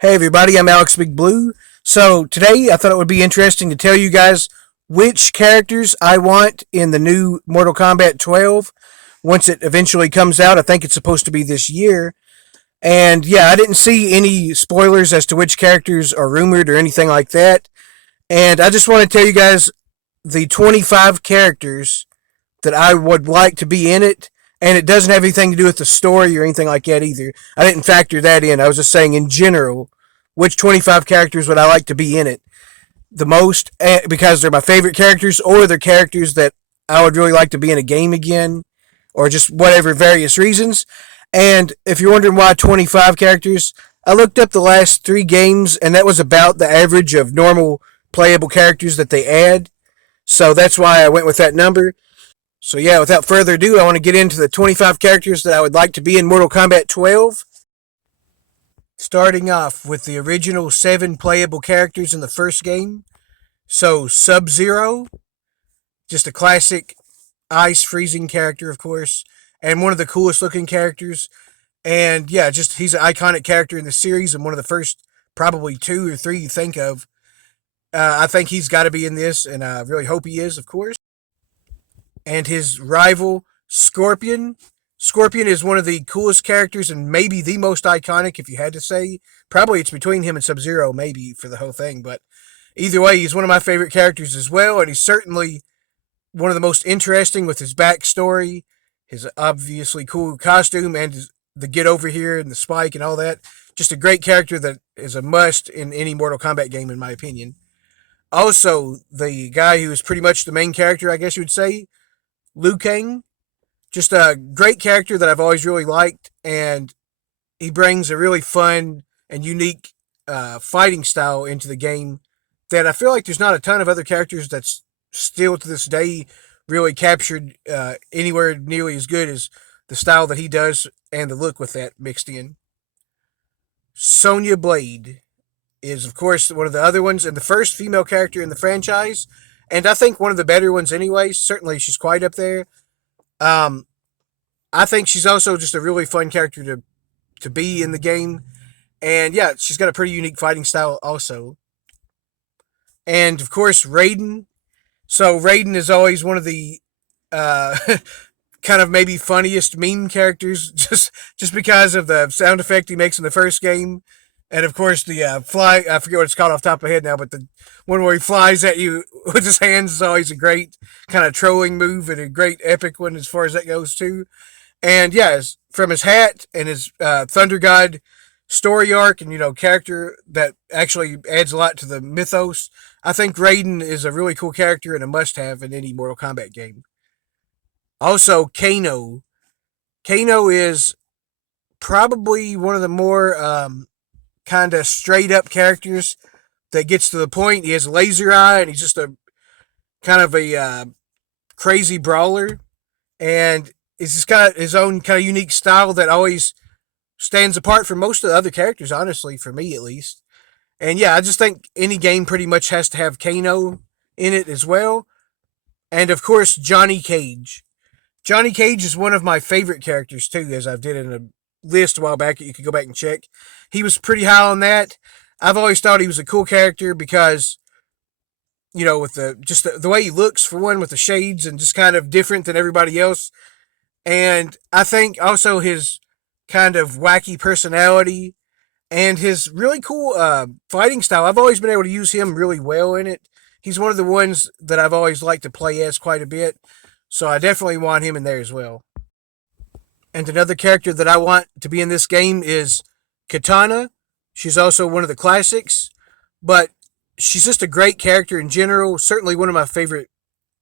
Hey everybody, I'm Alex Big Blue. So today I thought it would be interesting to tell you guys which characters I want in the new Mortal Kombat 12 once it eventually comes out. I think it's supposed to be this year. And yeah, I didn't see any spoilers as to which characters are rumored or anything like that. And I just want to tell you guys the 25 characters that I would like to be in it. And it doesn't have anything to do with the story or anything like that either. I didn't factor that in. I was just saying in general, which 25 characters would I like to be in it the most because they're my favorite characters or they're characters that I would really like to be in a game again or just whatever various reasons. And if you're wondering why 25 characters, I looked up the last 3 games and that was about the average of normal playable characters that they add. So that's why I went with that number. So yeah, without further ado, I want to get into the 25 characters that I would like to be in Mortal Kombat 12. Starting off with the original 7 playable characters in the first game. So Sub-Zero, just a classic ice freezing character, of course, and one of the coolest looking characters. And yeah, just he's an iconic character in the series and one of the first probably 2 or 3 you think of. I think he's got to be in this, and I really hope he is, of course. And his rival, Scorpion. Scorpion is one of the coolest characters and maybe the most iconic, if you had to say. Probably it's between him and Sub Zero, maybe, for the whole thing. But either way, he's one of my favorite characters as well, and he's certainly one of the most interesting with his backstory, his obviously cool costume, and the get over here and the spike and all that. Just a great character that is a must in any Mortal Kombat game, in my opinion. Also, the guy who is pretty much the main character, I guess you would say, Liu Kang. Just a great character that I've always really liked, and he brings a really fun and unique fighting style into the game that I feel like there's not a ton of other characters that's still to this day really captured anywhere nearly as good as the style that he does and the look with that mixed in. Sonya Blade is, of course, one of the other ones and the first female character in the franchise, and I think one of the better ones anyway. Certainly, she's quite up there. Um, I think she's also just a really fun character to be in the game. And yeah, she's got a pretty unique fighting style also. And of course, Raiden. So Raiden is always one of the uh, kind of maybe funniest meme characters, just because of the sound effect he makes in the first game, and of course the fly. I forget what it's called off the top of my head now, but the one where he flies at you with his hands is always a great kind of trolling move and a great epic one as far as that goes too. And yeah, from his hat and his Thunder God story arc and character that actually adds a lot to the mythos. I think Raiden is a really cool character and a must-have in any Mortal Kombat game. Also, Kano. Kano is probably one of the more kind of straight up characters that gets to the point. He has a laser eye and he's just a kind of a crazy brawler, and he's just got his own kind of unique style that always stands apart from most of the other characters, honestly, for me at least. And yeah, I just think any game pretty much has to have Kano in it as well. And of course, Johnny Cage. Johnny Cage is one of my favorite characters too, as I did in a list a while back that you could go back and check. He was pretty high on that. I've always thought he was a cool character because, with the way he looks for one, with the shades and just kind of different than everybody else. And I think also his kind of wacky personality and his really cool fighting style. I've always been able to use him really well in it. He's one of the ones that I've always liked to play as quite a bit. So I definitely want him in there as well. And another character that I want to be in this game is Katana. She's also one of the classics, but she's just a great character in general. Certainly one of my favorite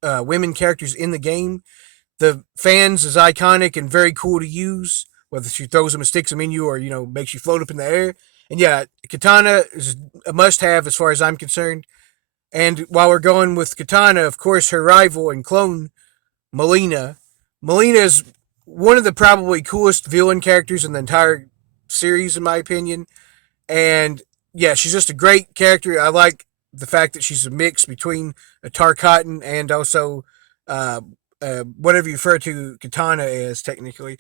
women characters in the game. The fans is iconic and very cool to use, whether she throws them and sticks them in you or, makes you float up in the air. And yeah, Katana is a must have as far as I'm concerned. And while we're going with Katana, of course, her rival and clone, Melina. Melina is one of the probably coolest villain characters in the entire series, in my opinion. And yeah, she's just a great character. I like the fact that she's a mix between a Tarkatan and also whatever you refer to Katana as, technically.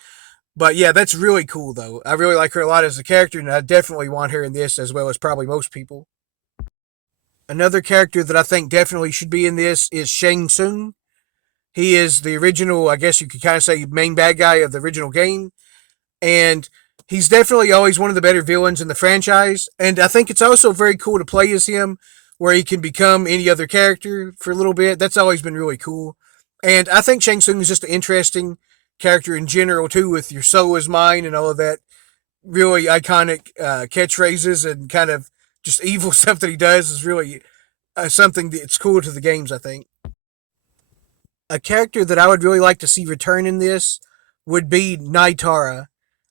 But yeah, that's really cool though. I really like her a lot as a character, and I definitely want her in this as well as probably most people. Another character that I think definitely should be in this is Shang Tsung. He is the original, I guess you could kind of say, main bad guy of the original game, and he's definitely always one of the better villains in the franchise. And I think it's also very cool to play as him, where he can become any other character for a little bit. That's always been really cool. And I think Shang Tsung is just an interesting character in general too, with your soul is mine and all of that really iconic catchphrases and kind of just evil stuff that he does is really something that's cool to the games. I think a character that I would really like to see return in this would be Naitara.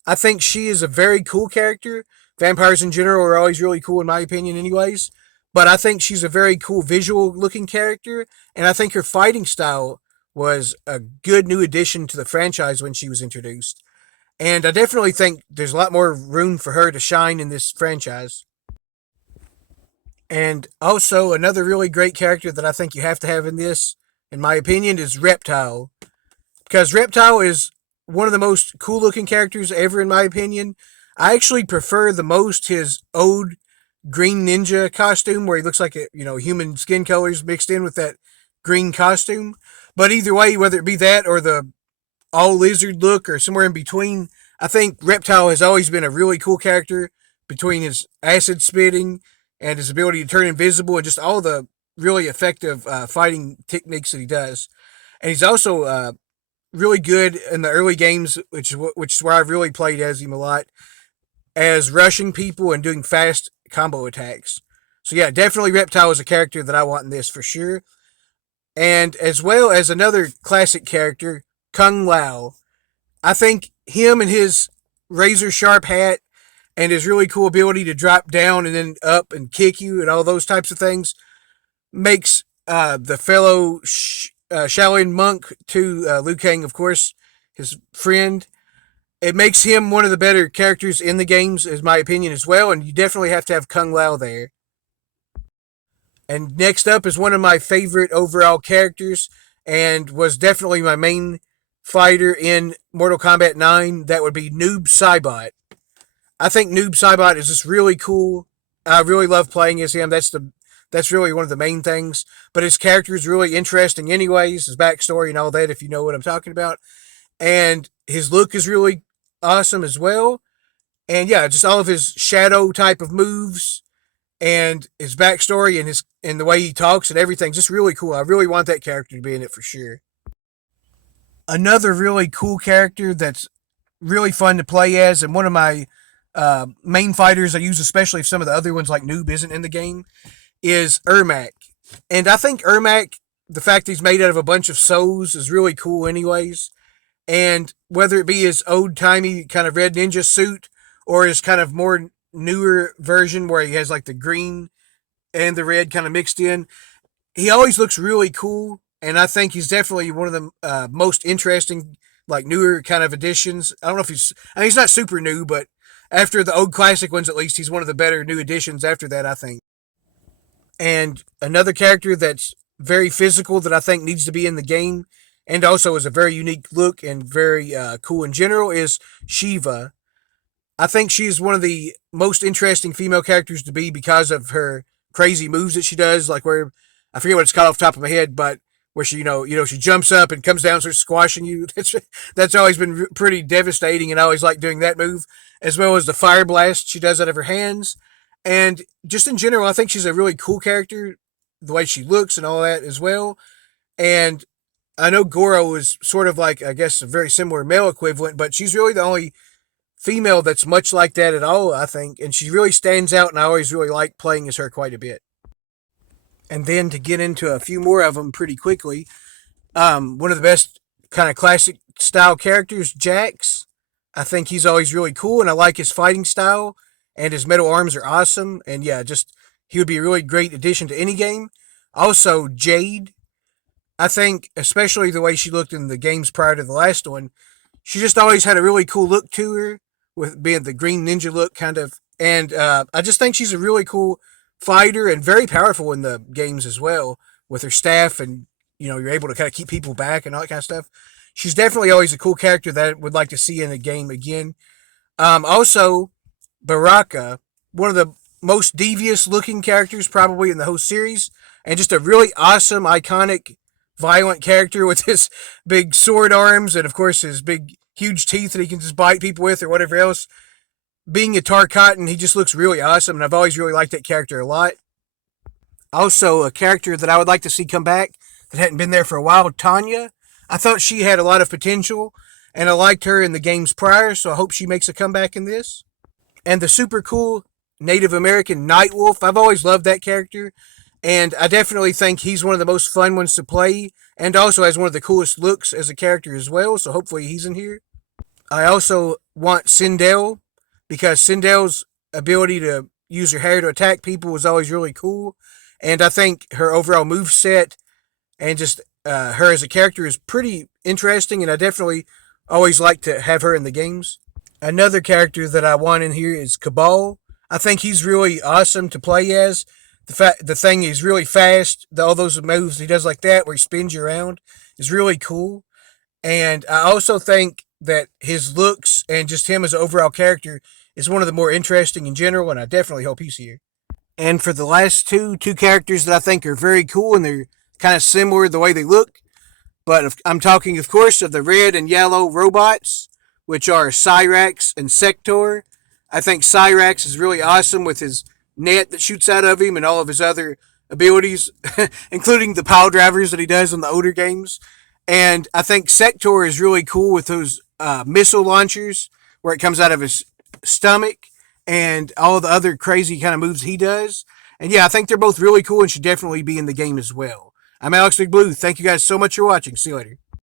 I think she is a very cool character. Vampires in general are always really cool, in my opinion, anyways. But I think she's a very cool visual looking character, and I think her fighting style was a good new addition to the franchise when she was introduced. And I definitely think there's a lot more room for her to shine in this franchise. And also, another really great character that I think you have to have in this, in my opinion, is Reptile. Because Reptile is one of the most cool looking characters ever, in my opinion. I actually prefer the most his old green ninja costume, where he looks like a human skin colors mixed in with that green costume. But either way, whether it be that or the all lizard look or somewhere in between, I think Reptile has always been a really cool character between his acid spitting and his ability to turn invisible and just all the really effective fighting techniques that he does. And he's also really good in the early games, which is where I've really played as him a lot, as rushing people and doing fast combo attacks. So yeah, definitely Reptile is a character that I want in this for sure. And as well as another classic character, Kung Lao. I think him and his razor sharp hat and his really cool ability to drop down and then up and kick you and all those types of things makes the fellow Shaolin monk to Liu Kang, of course, his friend. It makes him one of the better characters in the games, is my opinion as well. And you definitely have to have Kung Lao there. And next up is one of my favorite overall characters, and was definitely my main fighter in Mortal Kombat 9. That would be Noob Saibot. I think Noob Saibot is just really cool. I really love playing as him. That's really one of the main things. But his character is really interesting, anyways. His backstory and all that, if you know what I'm talking about. And his look is really awesome as well. And yeah, just all of his shadow type of moves and his backstory and the way he talks and everything, just really cool. I really want that character to be in it for sure. Another really cool character that's really fun to play as, and one of my main fighters I use, especially if some of the other ones like Noob isn't in the game, is Ermac. And I think Ermac, the fact that he's made out of a bunch of souls, is really cool, anyways. And whether it be his old timey kind of red ninja suit or his kind of more newer version where he has like the green and the red kind of mixed in, he always looks really cool. And I think he's definitely one of the most interesting, like newer kind of additions. I don't know if I mean, he's not super new, but after the old classic ones, at least, he's one of the better new additions after that, I think. And another character that's very physical that I think needs to be in the game and also is a very unique look and very cool in general is Shiva. I think she's one of the most interesting female characters to be because of her crazy moves that she does, like where I forget what it's called off the top of my head, but where she she jumps up and comes down, and starts squashing you. That's always been pretty devastating, and I always like doing that move, as well as the fire blast she does out of her hands, and just in general, I think she's a really cool character, the way she looks and all that as well. And I know Goro is sort of like, I guess, a very similar male equivalent, but she's really the only female that's much like that at all, I think. And she really stands out, and I always really like playing as her quite a bit. And then to get into a few more of them pretty quickly, one of the best kind of classic style characters, Jax. I think he's always really cool, and I like his fighting style, and his metal arms are awesome. And yeah, just he would be a really great addition to any game. Also, Jade. I think, especially the way she looked in the games prior to the last one, she just always had a really cool look to her, with being the green ninja look, kind of. And I just think she's a really cool fighter and very powerful in the games as well, with her staff, and you're able to kind of keep people back and all that kind of stuff. she's definitely always a cool character that I would like to see in a game again. Also, Baraka, one of the most devious looking characters probably in the whole series, and just a really awesome, iconic, violent character with his big sword arms and, of course, his big, huge teeth that he can just bite people with or whatever else. Being a Tarkatan, he just looks really awesome, and I've always really liked that character a lot. Also, a character that I would like to see come back that hadn't been there for a while, Tanya. I thought she had a lot of potential, and I liked her in the games prior, so I hope she makes a comeback in this. And the super cool Native American Nightwolf, I've always loved that character, and I definitely think he's one of the most fun ones to play, and also has one of the coolest looks as a character as well, so hopefully he's in here. I also want Sindel, because Sindel's ability to use her hair to attack people was always really cool, and I think her overall move set and just her as a character is pretty interesting, and I definitely always like to have her in the games. Another character that I want in here is Cabal. I think he's really awesome to play as. The thing is really fast. All those moves he does like that, where he spins you around, is really cool. And I also think that his looks and just him as an overall character is one of the more interesting in general, and I definitely hope he's here. And for the last two characters that I think are very cool and they're kind of similar the way they look, but I'm talking, of course, of the red and yellow robots, which are Cyrax and Sector. I think Cyrax is really awesome with his net that shoots out of him and all of his other abilities, including the pile drivers that he does in the older games. And I think Sector is really cool with those missile launchers where it comes out of his stomach and all the other crazy kind of moves he does. And yeah, I think they're both really cool and should definitely be in the game as well. I'm Alex Big Blue. Thank you guys so much for watching. See you later.